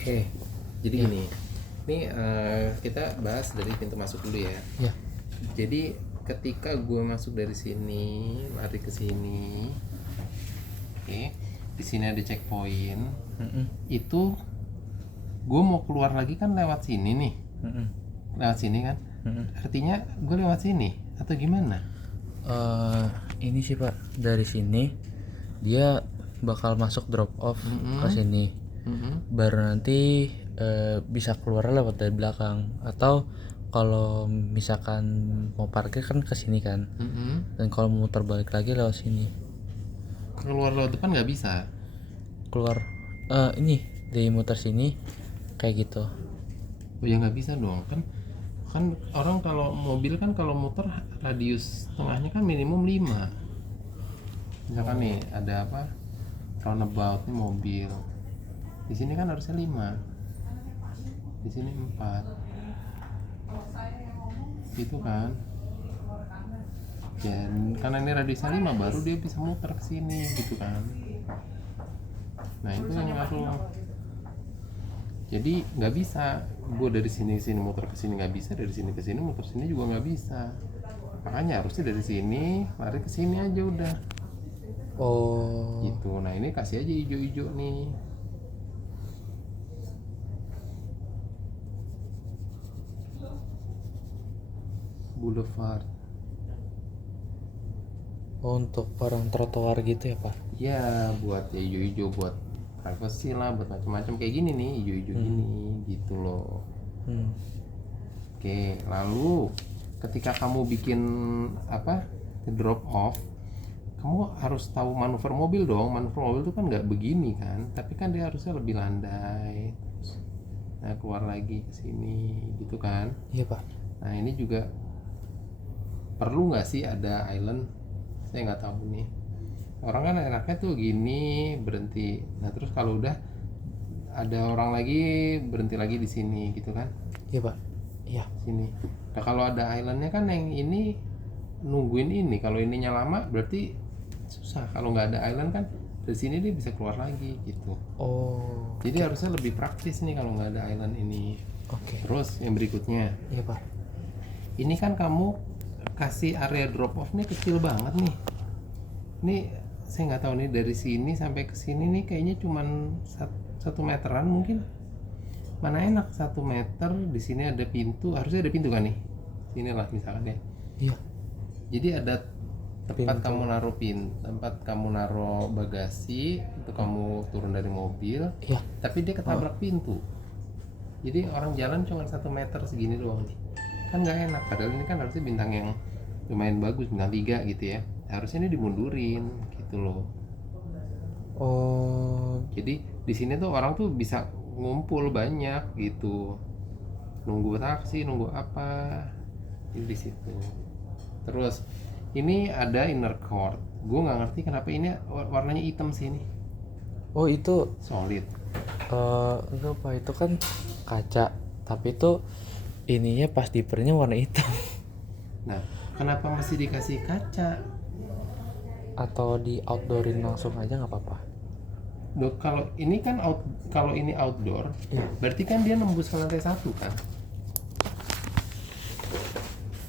Oke, jadi Ya, gini, ini kita bahas dari pintu masuk dulu ya. ya. Jadi ketika gue masuk dari sini, lari ke sini, oke, di sini ada checkpoint. Mm-mm, Itu gue mau keluar lagi kan lewat sini nih, mm-mm, lewat sini kan. mm-mm. Artinya gue lewat sini atau gimana? Eh, ini sih Pak, dari sini dia bakal masuk drop off ke Mm-mm, sini. mm-mm. Baru nanti bisa keluar lewat dari belakang, atau kalau misalkan mau parkir kan ke sini kan. Mm-mm. Dan kalau mau muter balik lagi lewat sini. Keluar lewat depan nggak bisa. Keluar ini dari muter sini kayak gitu. Oh ya nggak bisa dong kan orang kalau mobil kan kalau muter radius tengahnya kan minimum 5. Misalkan nih ada apa roundabout nih mobil, di sini kan harusnya 5, di sini 4 gitu kan. Dan karena ini radiusnya 5 baru dia bisa muter ke sini gitu kan. Nah itu yang ngaruh. Jadi nggak bisa gue dari sini ke sini muter ke sini, nggak bisa dari sini ke sini muter sini juga nggak bisa. Makanya harusnya dari sini lari ke sini aja udah Oh, gitu. Nah ini kasih aja hijau-hijau nih. Boulevard. untuk orang trotoar gitu ya Pak? Ya buat ya hijau-hijau buat privacy lah, buat macam-macam kayak gini nih, hijau-hijau gini gitu loh. Hmm. Oke, lalu ketika kamu bikin apa drop off, kamu harus tahu manuver mobil dong. Manuver mobil itu kan nggak begini kan, tapi kan dia harusnya lebih landai. Terus, nah keluar lagi ke sini gitu kan. Iya Pak. Nah ini juga perlu nggak sih ada island? Saya nggak tahu nih. Orang kan enaknya tuh gini berhenti. Nah terus kalau udah ada orang lagi berhenti lagi di sini gitu kan? Iya Pak. Iya. Sini. Nah kalau ada islandnya kan yang ini nungguin ini. Kalau ininya lama berarti susah. Kalau nggak ada island kan dari sini dia bisa keluar lagi gitu. Oh, Jadi harusnya lebih praktis nih kalau nggak ada island ini. oke. Terus yang berikutnya, Iya Pak. ini kan kamu kasih area drop off nih kecil banget nih. Ini saya nggak tahu nih dari sini sampai ke sini nih kayaknya cuman 1 meteran mungkin. Mana enak 1 meter, di sini ada pintu, harusnya ada pintu kan nih. Sinilah misalkan ya. Iya. Jadi ada tempat Pintu. kamu naruh tempat kamu naruh bagasi untuk kamu turun dari mobil. Iya. Tapi dia ketabrak pintu. Jadi orang jalan cuma 1 meter segini doang nih. Kan nggak enak. Padahal ini kan harusnya bintang yang lumayan bagus, bintang 3 gitu ya. Harusnya ini dimundurin gitu loh. Oh, Jadi di sini tuh orang tuh bisa ngumpul banyak gitu, nunggu taksi, nunggu apa, jadi di situ. Terus ini ada inner court. Gue nggak ngerti kenapa ini warnanya hitam sih ini. oh itu Solid. enggak Pak, itu kan kaca, tapi itu ininya pas dipernya warna hitam. Nah, kenapa masih dikasih kaca? Atau di outdoorin langsung aja nggak apa-apa? Loh, kalau ini kan kalau ini outdoor, Iya. berarti kan dia nembus ke lantai 1 kan?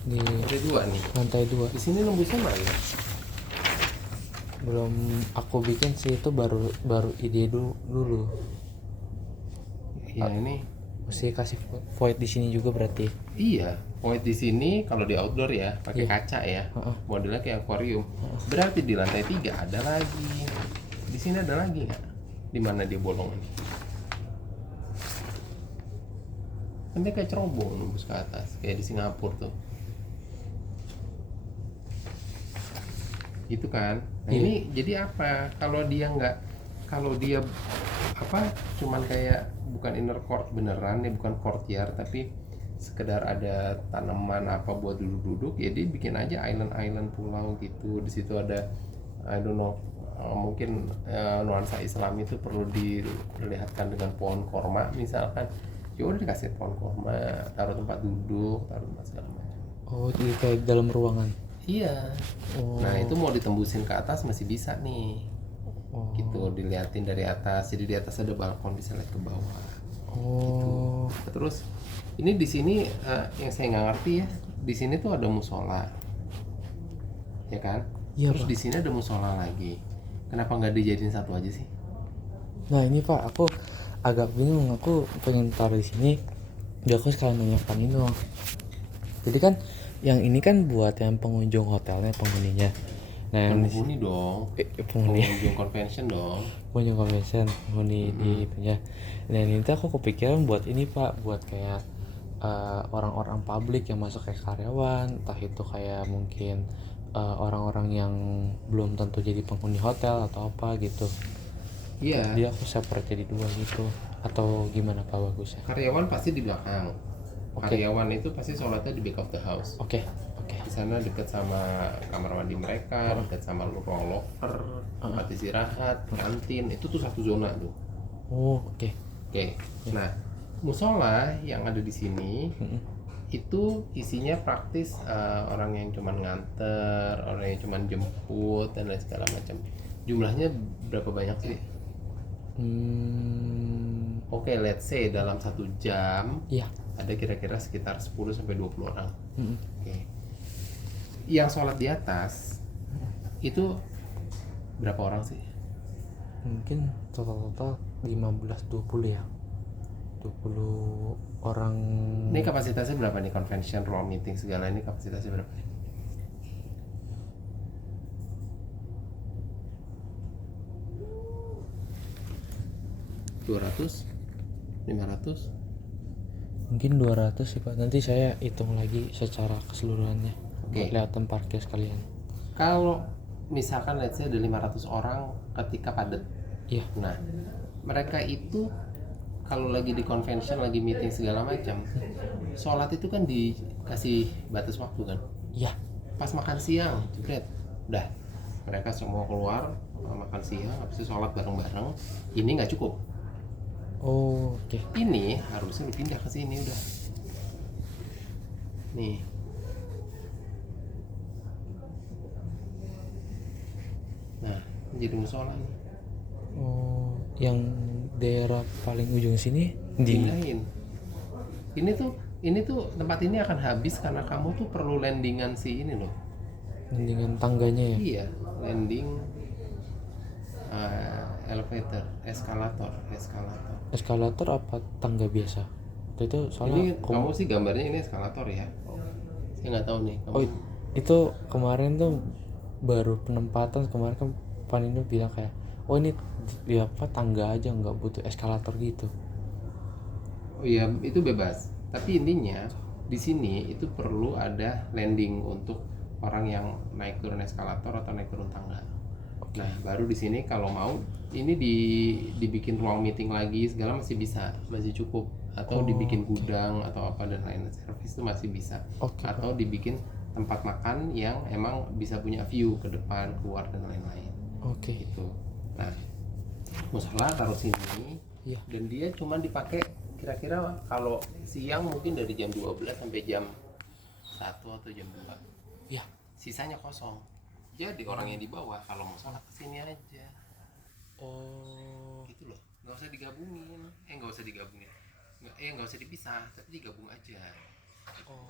Di Lantai 2 nih. lantai 2 Di sini nembusnya mana? belum aku bikin sih, itu baru baru ide dulu. Ya ini Mesti kasih void di sini juga berarti. iya, point di sini kalau di outdoor ya, pakai Iya. kaca ya. Heeh. Modelnya kayak akuarium. Berarti di lantai 3 ada lagi. Di sini ada lagi nggak? Di mana dia bolong ini? Kan dia kayak cerobong nembus ke atas, kayak di Singapura tuh. Gitu kan. Nah, Iya. ini jadi apa? Kalau dia apa cuman kayak bukan inner court beneran ya, bukan courtyard tapi sekedar ada tanaman apa buat duduk-duduk, ya dia bikin aja island pulau gitu. Di situ ada I don't know, mungkin nuansa Islam itu perlu diperlihatkan dengan pohon korma misalkan. Ya udah dikasih pohon korma, taruh tempat duduk, taruh tempat segala macam. Oh, jadi kayak dalam ruangan. Iya. Oh. Nah itu mau ditembusin ke atas masih bisa nih. Oh. gitu, diliatin dari atas. Jadi di atas ada balkon bisa lihat ke bawah. Oh. Terus ini di sini yang saya nggak ngerti ya, di sini tuh ada musola, ya kan? Iya, Terus Pak. di sini ada musola lagi. Kenapa nggak dijadiin satu aja sih? Nah, ini Pak, aku agak bingung. Aku pengen taruh di sini. Ya aku sekalian nanya Pak Nino. Jadi kan yang ini kan buat yang pengunjung hotelnya, penghuninya. Nah, Bukan yang penghuni dong, penghuni pengunjung convention dong. pengunjung convention, penghuni di itunya. Nah, ini tuh aku kepikiran buat ini Pak, buat kayak orang-orang publik yang masuk kayak karyawan, entah itu kayak mungkin orang-orang yang belum tentu jadi penghuni hotel atau apa gitu. Iya, Dia aku separate jadi dua gitu. Atau gimana Pak bagusnya? karyawan pasti di belakang. Oke, Karyawan itu pasti sholatnya di back of the house. oke, oke. Di sana dekat sama kamar mandi mereka, Oh, dekat sama ruang locker, tempat istirahat, kantin, itu tuh satu zona tuh. oh, oke. Oke. Nah, musola yang ada di sini itu isinya praktis orang yang cuman nganter, orang yang cuman jemput dan lain segala macam. Jumlahnya berapa banyak sih? Oke, let's say dalam 1 jam Iya. ada kira-kira sekitar 10 sampai 20 orang. Mm-mm. Oke. Yang sholat di atas itu berapa orang sih? Mungkin total 15-20 ya. 20 orang. Ini kapasitasnya berapa nih, convention, ruang meeting segala ini kapasitasnya berapa nih? 200? 500? Mungkin 200 sih Pak. Nanti saya hitung lagi secara keseluruhannya. Oke. Kelihatan parkir sekalian. Kalau misalkan let's say ada 500 orang ketika padat. Iya. Nah, mereka itu kalau lagi di convention, lagi meeting segala macam, sholat itu kan dikasih batas waktu kan. Iya. Pas makan siang, jebret, udah mereka semua keluar makan siang, habis itu sholat bareng-bareng. Ini nggak cukup. Oh, oke. Ini harusnya dipindah ke sini udah. Nih. Nah, ini jadi musola nih. Oh, yang daerah paling ujung sini di Pindahin. Ini tuh tempat ini akan habis karena kamu tuh perlu landingan si ini loh. dengan tangganya ya. Iya, landing elevator, eskalator. Eskalator apa tangga biasa? Itu Ini soalnya kamu sih gambarnya ini eskalator ya. Saya nggak tahu nih. Kamu... Oh, itu kemarin tuh baru penempatan. Kemarin kan Panino bilang kayak, oh ini ya apa tangga aja, nggak butuh eskalator gitu. Oh iya, itu bebas. Tapi intinya di sini itu perlu ada landing untuk orang yang naik turun eskalator atau naik turun tangga. Nah, baru di sini kalau mau ini dibikin ruang meeting lagi segala masih bisa, masih cukup. Atau dibikin gudang atau apa dan lain service itu masih bisa. Oke, Atau dibikin tempat makan yang emang bisa punya view ke depan, keluar dan lain-lain. Oke. Gitu. Nah, musola taruh sini. Iya. Dan dia cuma dipakai kira-kira kalau siang mungkin dari jam 12 sampai jam 1 atau jam 2. Iya. Sisanya kosong. Jadi orang yang di bawah kalau mau sholat kesini aja. Oh. Gitu loh. Nggak usah digabungin. Nggak usah digabungin. Nggak usah dipisah, tapi digabung aja. Oh,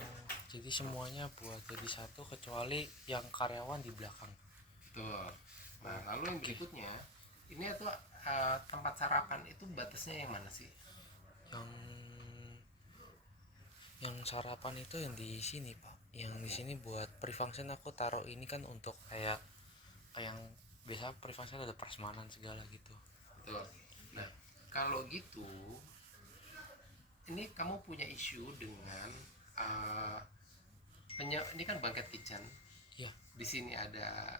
jadi semuanya buat jadi satu kecuali yang karyawan di belakang. Betul. Nah, lalu yang berikutnya, ini tuh tempat sarapan itu batasnya yang mana sih? Yang sarapan itu yang di sini Pak. Yang di sini buat pre-function aku taruh ini kan untuk kayak yang biasa pre-function ada prasmanan segala gitu. Betul. Nah, kalau gitu, ini kamu punya isu dengan ini kan banquet kitchen. Iya. Di sini ada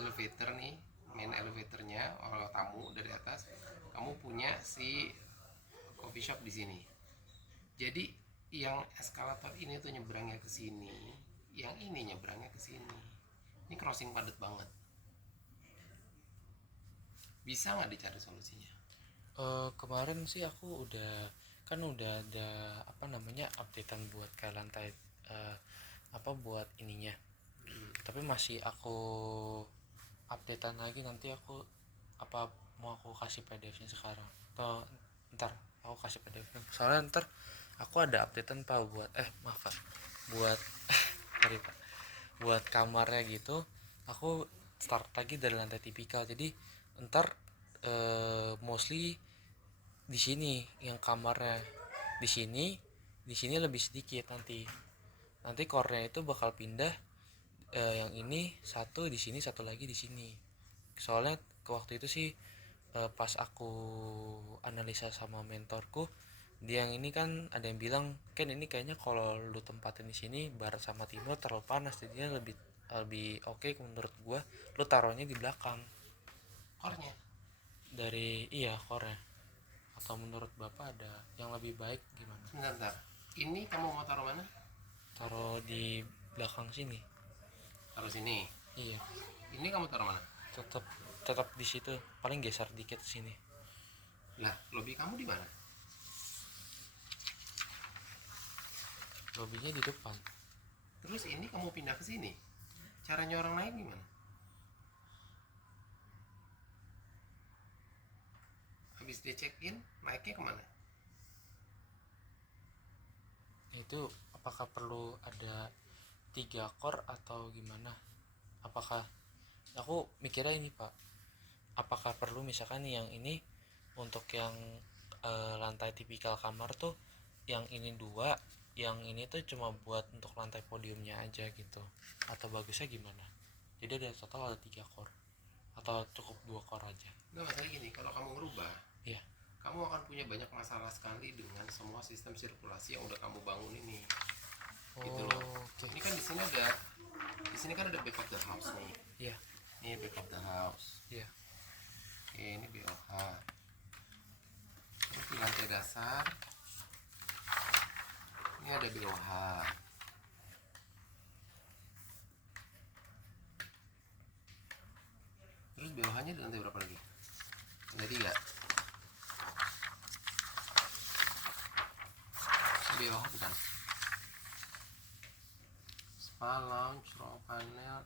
elevator nih, main elevatornya, orang tamu dari atas. Kamu punya si coffee shop di sini. Jadi yang eskalator ini tuh nyebrangnya ke sini, yang ini nyebrangnya ke sini. Ini crossing padat banget. Bisa nggak dicari solusinya? Kemarin sih aku udah ada apa namanya updatean buat kayak lantai apa buat ininya. Tapi masih aku updatean lagi, nanti aku apa mau aku kasih PDF-nya sekarang atau ntar aku kasih PDF-nya, soalnya ntar aku ada updatean pak buat maaf pak, buat sorry pak, buat kamarnya gitu. Aku start lagi dari lantai tipikal, jadi ntar mostly di sini yang kamarnya, di sini lebih sedikit, nanti core-nya itu bakal pindah, yang ini satu di sini, satu lagi di sini. Soalnya ke waktu itu sih pas aku analisa sama mentorku, dia yang ini kan ada yang bilang kan ini kayaknya kalau lu tempatin di sini barat sama timur terlalu panas, jadinya lebih lebih oke menurut gua lu taruhnya di belakang Core-nya. dari core. Atau menurut bapak ada yang lebih baik gimana? Bentar. Ini kamu mau taruh mana? Taruh di belakang sini. Taruh sini. Iya, Ini kamu taruh mana? tetap tetap di situ, paling geser dikit sini. Lah, lobby kamu di mana? Lobbynya di depan. Terus ini kamu pindah ke sini. Caranya orang naik gimana? Habis dia check in, naiknya kemana? Itu apakah perlu ada 3 core atau gimana? Apakah aku mikirnya ini pak, apakah perlu misalkan yang ini untuk yang lantai tipikal kamar tuh yang ini 2, yang ini tuh cuma buat untuk lantai podiumnya aja gitu, atau bagusnya gimana? Jadi ada total ada 3 core atau cukup 2 core aja? Nggak, masalah gini, kalau kamu ngerubah, Iya. kamu akan punya banyak masalah sekali dengan semua sistem sirkulasi yang udah kamu bangun ini. Gitu loh. Oke. Ini kan di sini kan ada back of the house nih. Iya. Ini back of the house. Iya. Oke, ini BOH. Ini di lantai dasar. Ini ada BOH. Terus BOH-nya di lantai berapa lagi? Lantai 3. BOH bukan? Spa, lounge, row panel,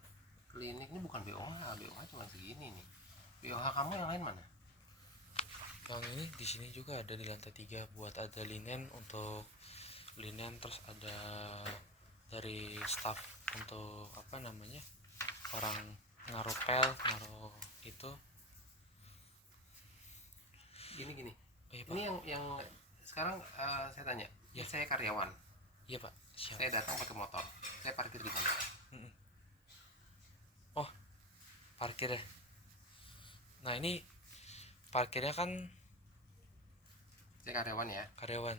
klinik. Ini bukan BOH. BOH cuma segini nih. BOH kamu yang lain mana? Yang ini di sini juga ada di lantai 3, buat ada linen, untuk linen, terus ada dari staff untuk apa namanya, orang ngaruh pel, ngaruh itu. Gini. Iya pak. Ini yang sekarang saya tanya. Ya. Saya karyawan. Iya pak, siap. Saya datang pakai motor. Saya parkir di mana? Mm-mm. Oh, parkir ya. Nah ini parkirnya kan Saya karyawan ya. karyawan.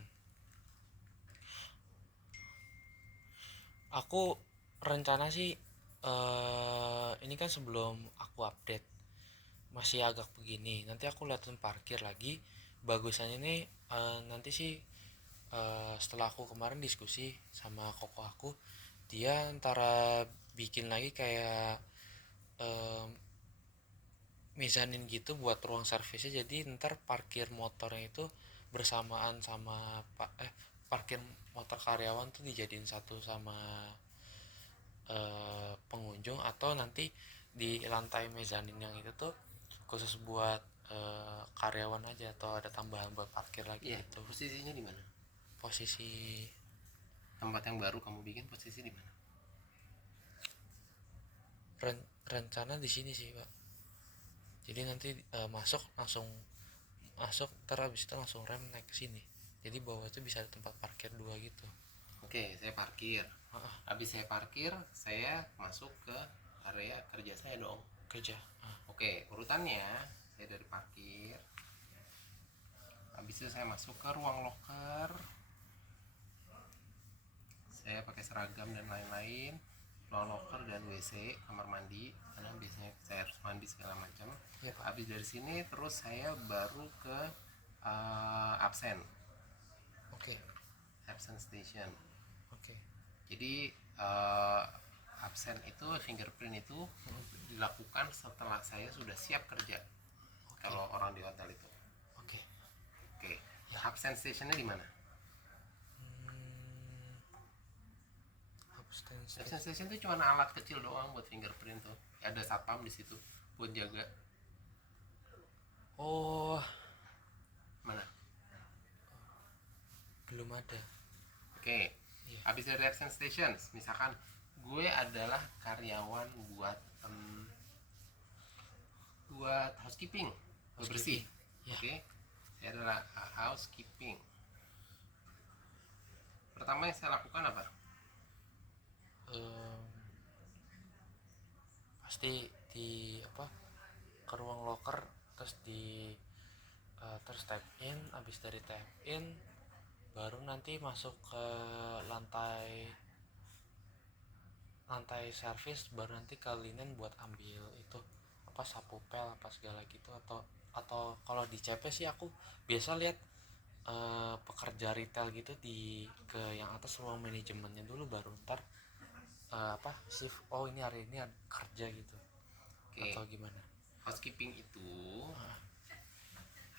Aku rencana sih ini kan sebelum aku update masih agak begini. Nanti aku liatin parkir lagi. Bagusannya ini nanti sih setelah aku kemarin diskusi sama koko aku, dia antara bikin lagi kayak mezanin gitu buat ruang servisnya, jadi ntar parkir motornya itu bersamaan sama parkir motor karyawan tuh dijadiin satu sama pengunjung, atau nanti di lantai mezanin yang itu tuh khusus buat karyawan aja, atau ada tambahan buat parkir lagi Iya. gitu. Posisinya di mana? Posisi Tempat yang baru kamu bikin posisi di mana? rencana di sini sih pak, jadi nanti masuk ntar habis itu langsung rem naik ke sini, jadi bawah itu bisa ada tempat parkir 2 gitu. Oke, saya parkir. Ah, Habis saya parkir, saya masuk ke area kerja saya dong. kerja. Oke, urutannya saya dari parkir. Habis itu saya masuk ke ruang locker. Saya pakai seragam dan lain-lain. Ruang locker dan WC, kamar mandi, karena biasanya saya harus mandi segala macam. Iya pak. Habis dari sini terus saya baru ke absen Oke. station. Oke. Jadi absen itu, fingerprint itu dilakukan setelah saya sudah siap kerja. Kalau orang di hotel itu. Oke. Oke. Ya. Absen stationnya di mana? Absen station itu cuma alat kecil doang buat fingerprint tuh. Ada satpam di situ buat jaga. Oh, Mana? belum ada. Oke. Iya. Habis dari reaction stations, misalkan gue adalah karyawan buat buat housekeeping, bersih. Ya. Oke. Saya adalah housekeeping. Pertama yang saya lakukan apa? Em, pasti di apa, ke ruang locker, terus terus tap in. Habis dari tap in baru nanti masuk ke lantai lantai servis, baru nanti ke linen buat ambil itu apa, sapu pel apa segala gitu. Atau kalau di CP sih aku biasa lihat pekerja retail gitu di ke yang atas ruang manajemennya dulu, baru ntar apa shift, oh ini hari ini ada kerja gitu. Oke. Atau gimana? Housekeeping itu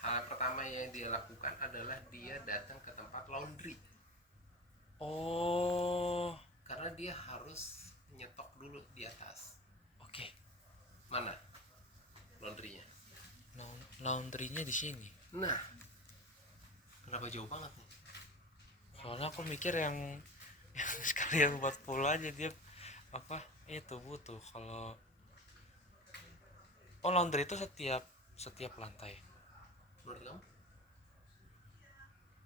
hal pertama yang dia lakukan adalah dia datang ke tempat laundry. Oh, Karena dia harus nyetok dulu di atas. oke. Mana laundrynya? Laundrynya di sini. Nah, kenapa jauh banget nih? Soalnya aku mikir yang sekalian buat full aja dia apa itu butuh. Kalau oh, laundry itu setiap lantai. Menurut kamu?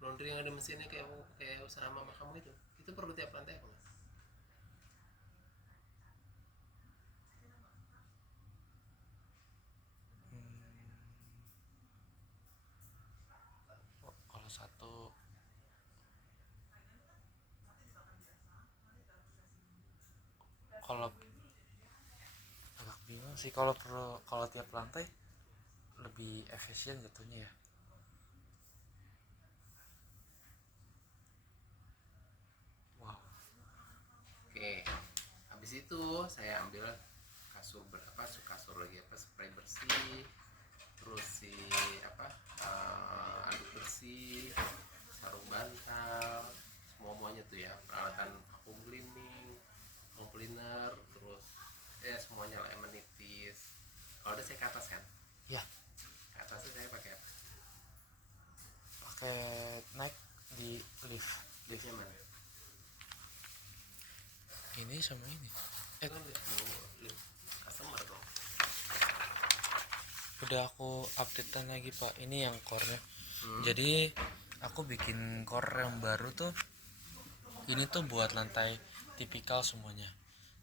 Laundry yang ada mesinnya kayak usaha mama kamu itu perlu tiap lantai apa nggak? Kalau satu, kalau agak bingung sih kalau perlu, kalau tiap lantai lebih efisien jatuhnya ya. Wow. Oke, habis itu saya ambil kasur berapa, kasur lagi apa, spray bersih, terus si apa, anduk bersih, sarung bantal, semuanya tuh ya, peralatan vacuum cleaning, vacuum cleaner, terus ya semuanya lah, amenities. Kalau ada saya ke atas kan, Ya, ke atasnya saya pakai apa? pakai naik di lift. Liftnya mana? Ini sama ini. Itu kan lift customer dong. Udah aku updatean lagi pak, ini yang core-nya. Jadi aku bikin core yang baru tuh, ini tuh buat lantai tipikal semuanya.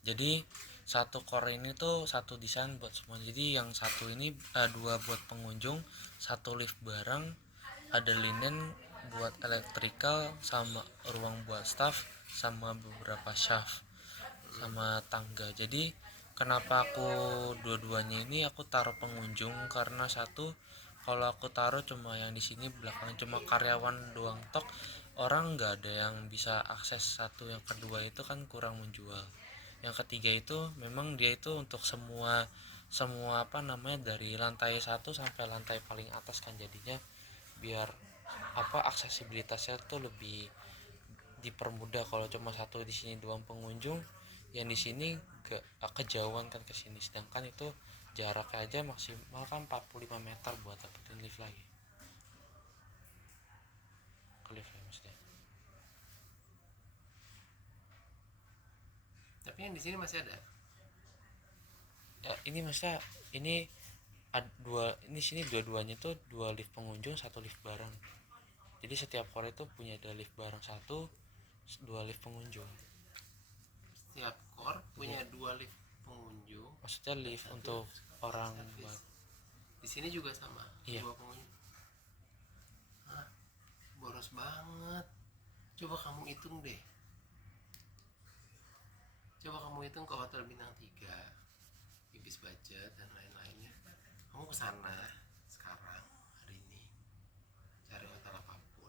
Jadi satu core ini tuh satu desain buat semua. Jadi yang satu ini dua buat pengunjung, satu lift barang, ada linen buat electrical, sama ruang buat staff, sama beberapa shaft, sama tangga. Jadi kenapa aku dua-duanya ini aku taruh pengunjung, karena satu, kalau aku taruh cuma yang di sini belakang cuma karyawan doang tok, orang nggak ada yang bisa akses. Satu, yang kedua itu kan kurang menjual. Yang ketiga itu memang dia itu untuk semua semua apa namanya, dari lantai 1 sampai lantai paling atas kan, jadinya biar apa aksesibilitasnya tuh lebih dipermudah. Kalau cuma satu di sini doang pengunjung, yang di sini kejauhan kan ke sini, sedangkan itu jaraknya aja maksimal kan 45 meter buat dapetin lift lagi, ke lift ya maksudnya. Tapi yang di sini masih ada. Ya, ini maksudnya ini dua, ini sini dua-duanya tuh dua lift pengunjung, satu lift barang. Jadi setiap core itu punya ada lift barang satu, dua lift pengunjung. Setiap core punya dua lift pengunjung. Maksudnya lift untuk orang buat. Di sini juga sama. Iya. Dua pengunjung. Hah, boros banget. Coba kamu hitung deh. Coba kamu hitung ke hotel bintang 3, Ibis Budget dan lain-lainnya. Kamu kesana sekarang hari ini cari hotel apapun.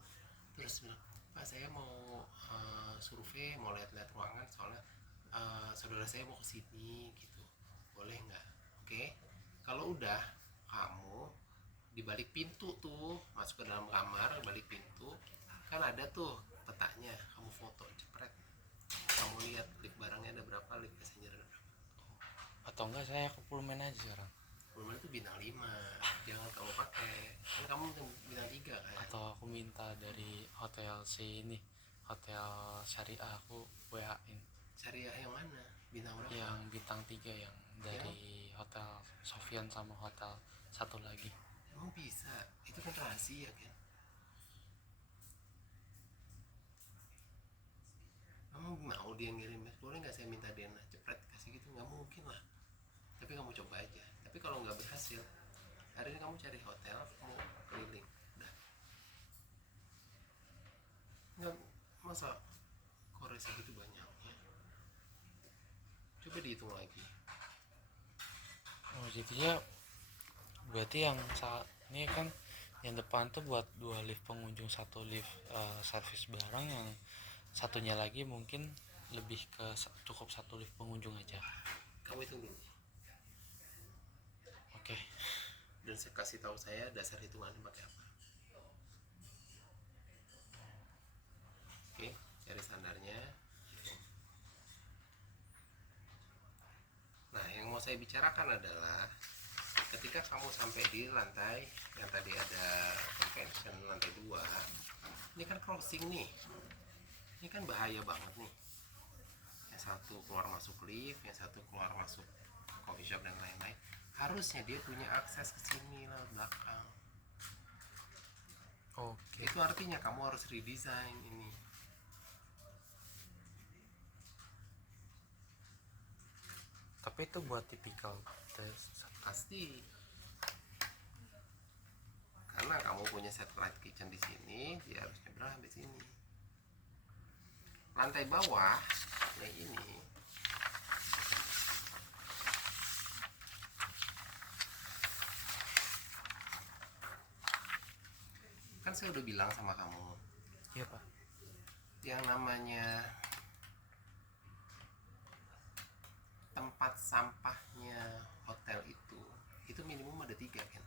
Terus bilang, Pak saya mau survei, mau lihat-lihat ruangan soalnya saudara saya mau kesini gitu. Boleh nggak? Oke. Kalau udah, kamu di balik pintu tuh, masuk ke dalam kamar, balik pintu kan ada tuh petanya, kamu foto jepret, kamu lihat lift barangnya ada berapa, lift passenger ada berapa. Atau enggak saya ke Pullman aja sekarang. Pullman itu bintang 5, jangan kamu pakai, kan kamu bintang 3 kan. Atau aku minta dari hotel sini, hotel syariah, aku WA-in Syariah yang mana, bintang berapa? yang bintang 3 yang dari hotel Sofian sama hotel satu lagi. Emang bisa, itu kan rahasia kan. Kamu mau dia ngirim, boleh nggak saya minta DNA cepet kasih gitu, nggak mungkin lah. Tapi kamu coba aja, tapi kalau nggak berhasil, hari ini kamu cari hotel, kamu keliling, udah. Nggak, masa Korea segitu banyaknya, coba dihitung lagi. Oh jadinya berarti yang saat ini kan yang depan tuh buat 2 lift pengunjung, 1 lift servis barang, yang satunya lagi mungkin lebih ke cukup 1 lift pengunjung aja. Kamu hitung dulu, Oke. dan saya kasih tahu saya dasar hitungannya pakai apa. Oke, cari standarnya. Nah, yang mau saya bicarakan adalah ketika kamu sampai di lantai yang tadi ada convention lantai 2, ini kan crossing nih, ini kan bahaya banget nih. Yang satu keluar masuk lift, yang satu keluar masuk coffee shop dan lain-lain. Harusnya dia punya akses ke sini lewat belakang. Oke. Itu artinya kamu harus redesign ini. Tapi itu buat tipikal tes. Pasti. Karena kamu punya satellite kitchen di sini, dia harus nyebrang sampai sini. Lantai bawah, yang ini, kan saya udah bilang sama kamu, Iya pak. yang namanya tempat sampahnya hotel itu minimum ada 3 kan.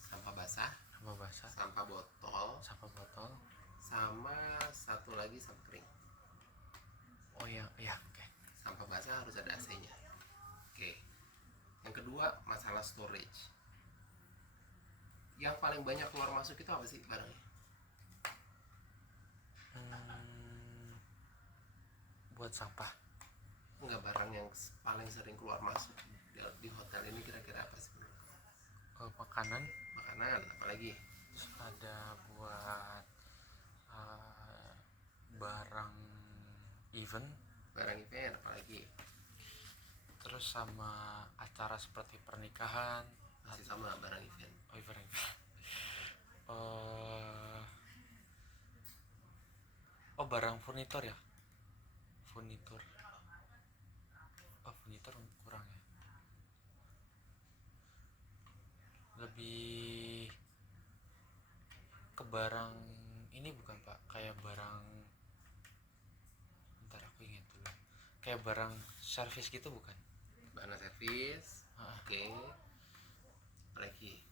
Sampah basah, Sampah basah, sampah botol, botol. sama satu lagi sampah kering. Oh ya, ya oke. Sampah basah harus ada AC-nya. Oke. Yang kedua, masalah storage. Yang paling banyak keluar masuk itu apa sih barangnya? Buat sampah. Enggak, barang yang paling sering keluar masuk di hotel ini kira-kira apa sih? Makanan. Makanan, apalagi? Terus ada buat barang event. Barang event, apalagi? Terus sama acara seperti pernikahan. Masih sama barang event. Oh event. Barang furnitur ya. Furnitur. Furnitur kurang ya. Lebih ke barang ini bukan pak, kayak barang, bentar aku ingat dulu, kayak barang servis gitu bukan? Barang servis, oke. Apalagi?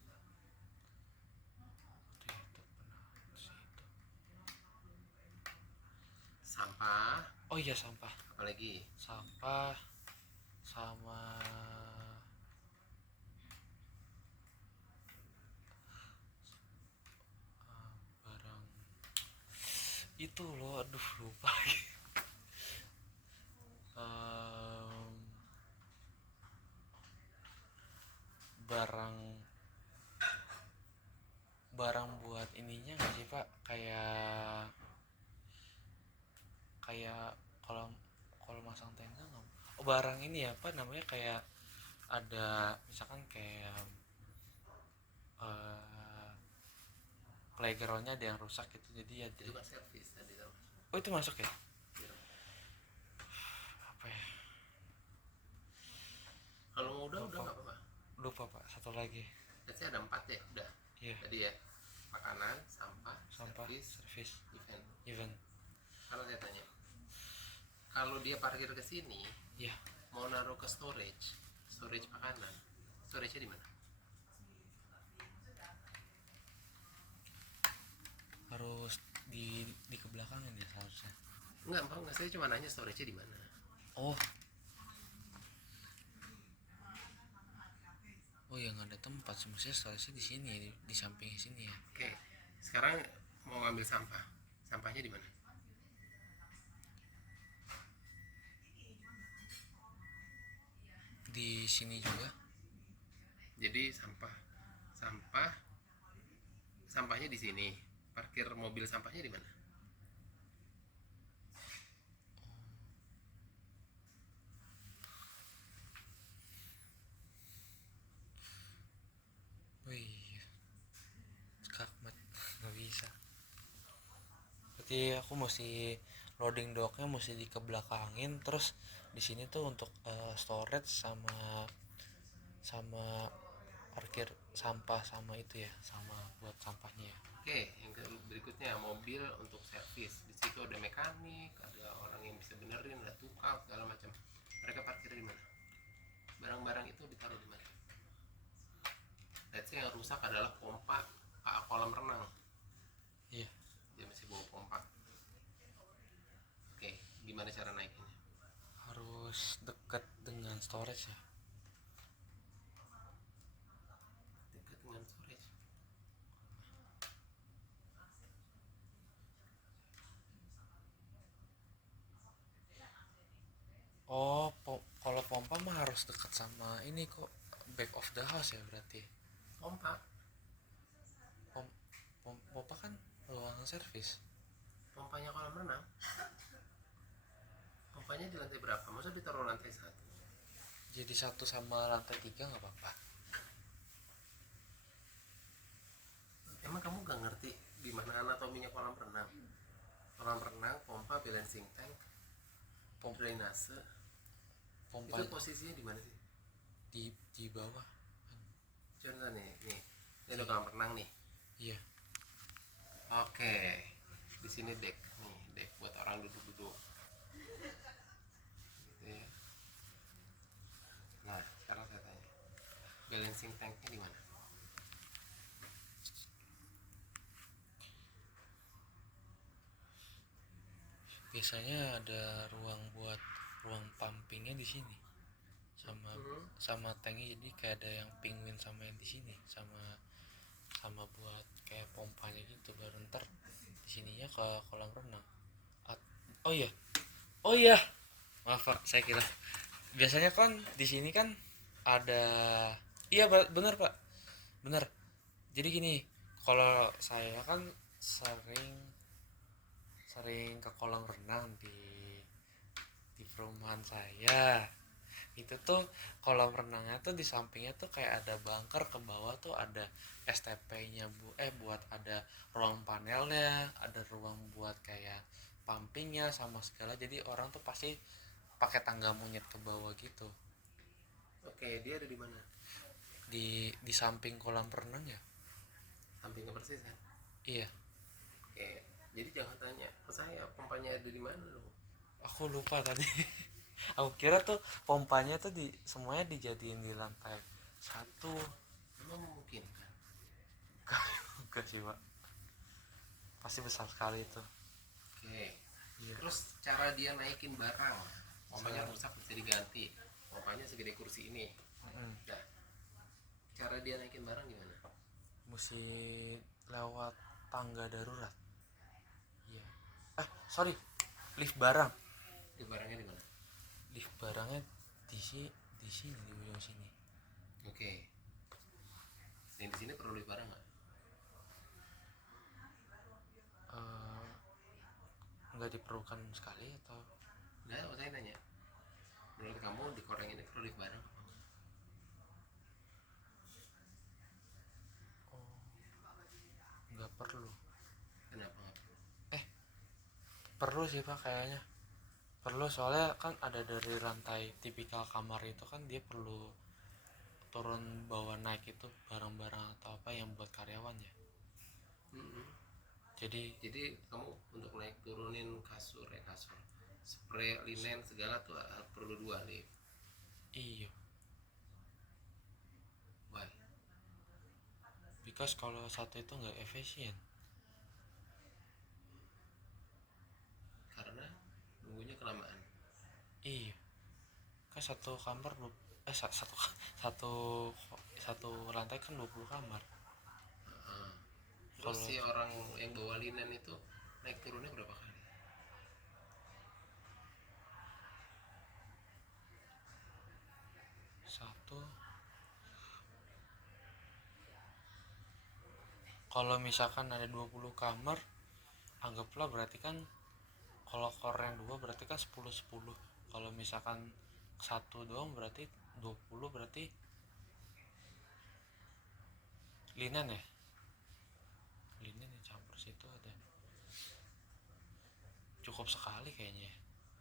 Sampah. Oh iya sampah. Apalagi? Sampah sama barang itu loh, aduh lupa lagi. Barang barang buat ininya nggak sih pak, kayak kalau kalau masang tenda nggak? Barang ini ya apa namanya, kayak ada misalkan kayak playgroundnya ada yang rusak gitu, jadi ya Itu kan servis tadi kan. oh itu masuk ya? Iya. Apa ya, Kalau mau udah nggak apa-apa. lupa pak, satu lagi. Berarti ada 4 ya, udah. Iya. Tadi ya, makanan, sampah, Sampah, servis, servis, event. event. Kalau saya tanya, kalau dia parkir ke sini, Ya mau naruh ke storage makanan, storage-nya di mana? harus di kebelakangan ya seharusnya. Enggak, saya cuma nanya storage-nya di mana. Oh tempat, sebenarnya storage di sini, di samping sini ya. Oke, sekarang mau ngambil sampah. Sampahnya di mana? Di sini juga. Jadi sampah sampahnya di sini. Parkir mobil sampahnya di mana? Wih, skakmat nggak bisa. Berarti aku mesti loading docknya mesti dikebelakangin, terus di sini tuh untuk storage sama sama parkir sampah sama itu ya, sama buat sampahnya ya. Oke, yang berikutnya mobil untuk servis. Di situ ada mekanik, ada orang yang bisa benerin, ada tukang segala macam. Mereka parkir di mana? Barang-barang itu ditaruh di mana? Let's say yang rusak adalah pompa kolam renang. Iya. Dia masih bawa pompa. Oke, gimana cara naikinnya? Harus dekat dengan storage ya. Dekat dengan storage. Oh, kalau pompa mah harus dekat sama ini kok, back of the house ya berarti. Pompa? Pompa kan ruangan servis. Pompanya kolam renang? Pompanya di lantai berapa? Masa ditaruh lantai 1? Jadi 1 sama lantai 3 nggak apa-apa. Emang kamu gak ngerti di mana anatominya kolam renang? Kolam renang, pompa, balancing tank, drainase. Pompa Itu posisinya di mana sih? di bawah. Contoh nih, ini ada kolam renang nih. Iya. Oke, di sini deck nih, deck buat orang duduk-duduk. Gitu ya. Nah, sekarang saya tanya, balancing tanknya di mana? Biasanya ada ruang pumpingnya di sini. Sama tanknya, jadi kayak ada yang penguin sama yang di sini, sama buat kayak pompanya gitu, baru ntar di sininya ke kolam renang. Oh iya, oh iya, maaf Pak, saya kira biasanya kan di sini kan ada. Iya bener Pak, bener. Jadi gini, kalau saya kan sering sering ke kolam renang di perumahan saya. Itu tuh kolam renangnya tuh di sampingnya tuh kayak ada bunker, ke bawah tuh ada STP-nya buat ada ruang panelnya, ada ruang buat kayak pumpingnya sama segala, jadi orang tuh pasti pakai tangga monyet ke bawah gitu. Oke, dia ada di mana? Di samping kolam renang ya. Sampingnya persis kan? Iya. Oke, jadi jangan tanya ke saya pompanya ada di mana loh. Aku lupa tadi. Aku kira tuh pompanya tuh semuanya dijadiin di lantai 1. Emang memungkinkan? Enggak sih Pak, pasti besar sekali itu. Oke, Iya. terus cara dia naikin barang, pompanya rusak bisa diganti, pompanya segede kursi ini. Nah, cara dia naikin barang gimana? Mesti lewat tangga darurat. Iya. Sorry, lift barang. Di barangnya di mana? Lift barangnya di sini, di ujung sini. Oke, yang di sini perlu lift barang nggak? Nggak diperlukan sekali atau? Nggak, saya tanya, menurut kamu di koreng ini perlu lift barang apa nggak? Nggak perlu. Kenapa nggak perlu? Perlu sih Pak kayaknya. Perlu, soalnya kan ada dari rantai tipikal kamar itu kan dia perlu turun bawa naik itu barang-barang atau apa yang buat karyawan ya. Jadi kamu untuk naik turunin kasur spray linen segala tuh perlu 2 lift. Iya. Why? Because kalau satu itu nggak efisien. Karena nunggunya kelamaan. Iya. Kan satu kamar satu satu satu lantai kan 20 kamar. Heeh. Terus Kalau si orang yang bawa linen itu naik turunnya berapa kali? satu, kalau misalkan ada 20 kamar, anggaplah berarti kan kalau kornya 2 berarti kan 10 10. Kalau misalkan satu doang berarti 20, berarti linen ya. Linen yang campur situ ada cukup sekali kayaknya ya.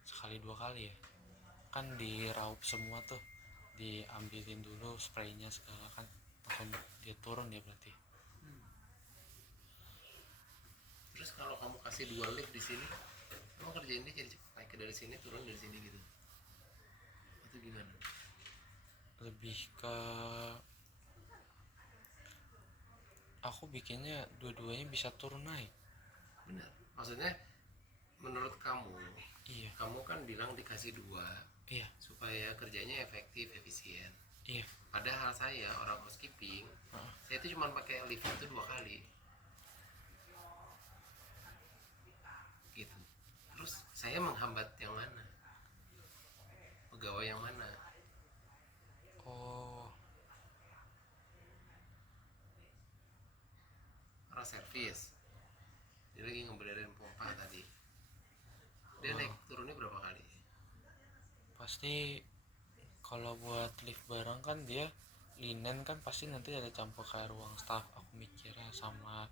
Sekali 2 kali ya. Kan diraup semua tuh, diambilin dulu spraynya segala kan, langsung dia turun ya berarti. Terus kalau kamu kasih 2 lift di sini, kamu kerjain dia jadi cepet naik ke dari sini turun dari sini gitu. Itu gimana? Lebih ke aku bikinnya dua-duanya bisa turun naik. Benar. Maksudnya menurut kamu, Iya, kamu kan bilang dikasih 2 iya, supaya kerjanya efektif, efisien. iya. Padahal saya orang housekeeping, Heeh. saya itu cuma pakai lift itu 2 kali, gitu. Terus saya menghambat yang mana? Pegawai yang mana? Oh, Orang servis. Dia lagi ngebenerin pompa tadi. Dia oh, naik turunnya berapa kali? pasti kalau buat lift barang kan dia linen kan pasti nanti ada campur kayak ruang staff aku mikirnya, sama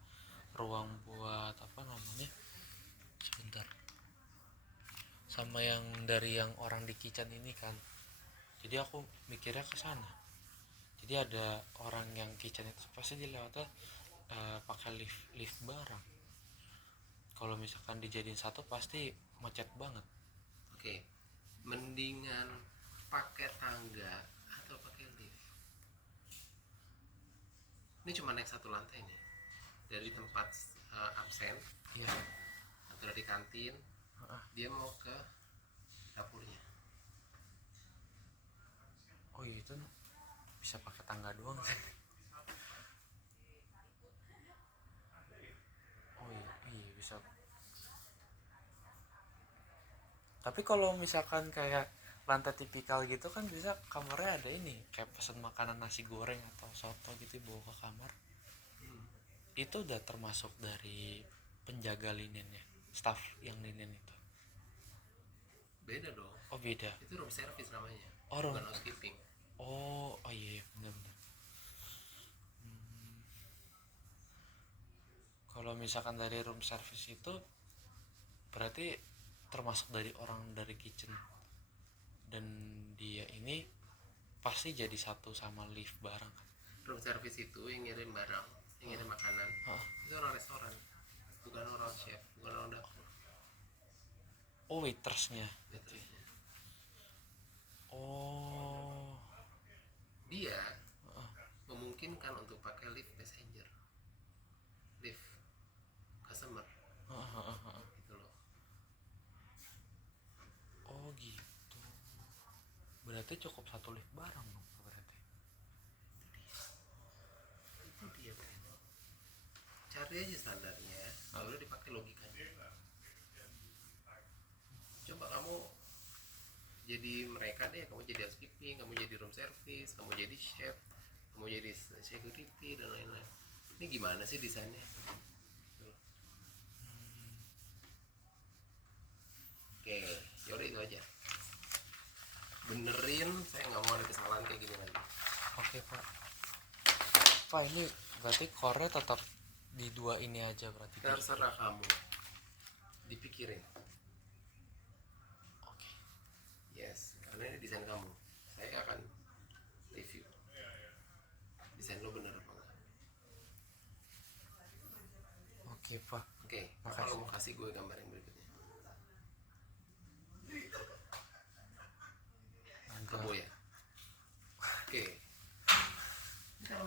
ruang buat apa namanya, sebentar, sama yang dari yang orang di kitchen ini kan. Jadi aku mikirnya ke sana. Jadi ada orang yang kitchen itu pasti dilewatnya pakai lift lift barang. Kalau misalkan dijadiin satu pasti macet banget. Oke, mendingan pakai tangga atau pakai lift? Ini cuma naik 1 lantai nih, dari tempat absen Iya. atau dari kantin, dia mau ke dapurnya. Oh iya, itu bisa pakai tangga doang sih. Oh iya, iya bisa. Tapi kalau misalkan kayak lantai tipikal gitu kan bisa kamarnya ada ini kayak pesan makanan nasi goreng atau soto gitu bawa ke kamar. Itu udah termasuk dari penjaga linennya, staff yang linen itu. Beda dong, Oh beda. itu room service namanya, Oh bukan housekeeping. oh iya, iya benar-benar. Kalau misalkan dari room service itu berarti termasuk dari orang dari kitchen, dan dia ini pasti jadi satu sama lift barang kan. Room service itu yang ngirim barang, yang ngirim makanan, Hah? itu orang restoran, bukan orang chef, bukan orang dapur. Oh waitersnya. Waitersnya. Oh. Dia memungkinkan untuk pakai lift passenger, lift customer, gitu loh. Oh gitu. Berarti cukup satu lift barang dong berarti. Itu dia kan. Cari aja standarnya, lalu dipakai logikanya. Coba kamu jadi mereka deh, kamu jadi housekeeping, kamu jadi room service, kamu jadi chef, kamu jadi security dan lain-lain. Ini gimana sih desainnya? Oke, yaudah itu aja. Benerin, saya nggak mau ada kesalahan kayak gini lagi. Oke pak. Pak ini berarti core tetap di dua ini aja berarti. Terserah kamu, dipikirin. Oke. Yes, karena ini desain kamu. Saya akan review desain lo bener apa enggak. Oke pak. Oke, apa lo mau kasih gue gambar yang berikutnya? Agak Kebo ya?